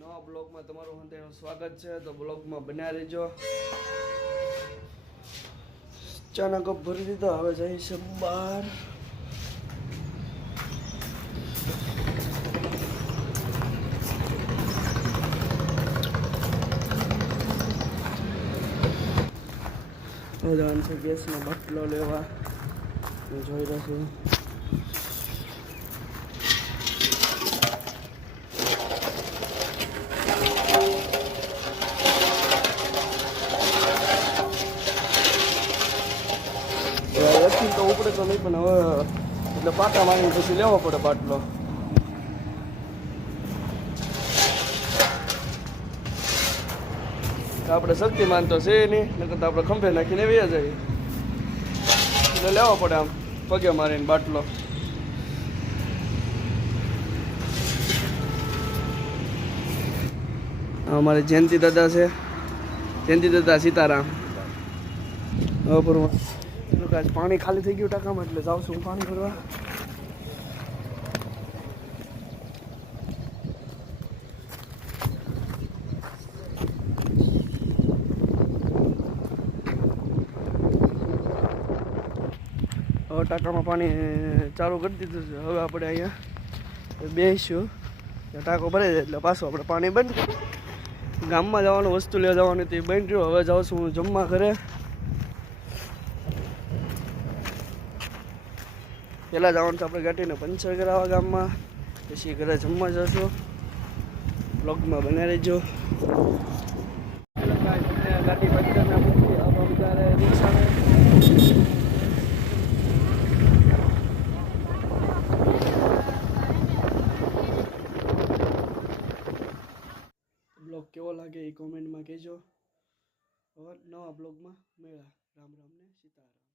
નવા બ્લોગમાં તમારું હંતાઈનું સ્વાગત છે. તો બ્લોગમાં બન્યા રહેજો. ચાના કપ ભરી દીધા, હવે જાય છે બહાર. જવાનું છે ગેસનો બાટલો લેવા. જોઈ રહ્યો છું. એકથી તો ઉપડે તો નહીં, પણ હવે એટલે પાટા મારીને પછી લેવો પડે બાટલો. આપણે શક્તિમાન તો છે નહીં, નકર તો આપણે ખંભે નાખીને વ્યા જઈએ. એટલે લેવો પડે આમ પગે મારીને બાટલો. અમારે જયંતિ દાદા છે, જયંતિ દાદા સીતારામ. હવે પૂર્વ આજ પાણી ખાલી થઈ ગયું ટાંકામાં, એટલે જાઉં છું હું પાણી ભરવા. હવે ટાંકામાં પાણી ચાલુ કરી દીધું છે. હવે આપણે અહીંયા બેસીશું, ટાંકો ભરાઈ જાય એટલે પાછું આપણે પાણી બંધ. ગામમાં જવાનું, વસ્તુ લેવા જવાનું તે બંધ રહ્યું. હવે જાઉં છું હું જમવા ઘરે. પહેલાં જવાનું છે આપણે ગાડીને પંચર કરાવવા ગામમાં, પછી ઘરે જમવા જશું. બ્લોગમાં બને રહેજો. ગાડી પંચરના પછી અત્યારે રિક્ષાને બ્લોગ કેવો લાગે એ કોમેન્ટમાં કહેજો. હવે નવા બ્લોગમાં મળ્યા. રામ રામ ને સીતારામ.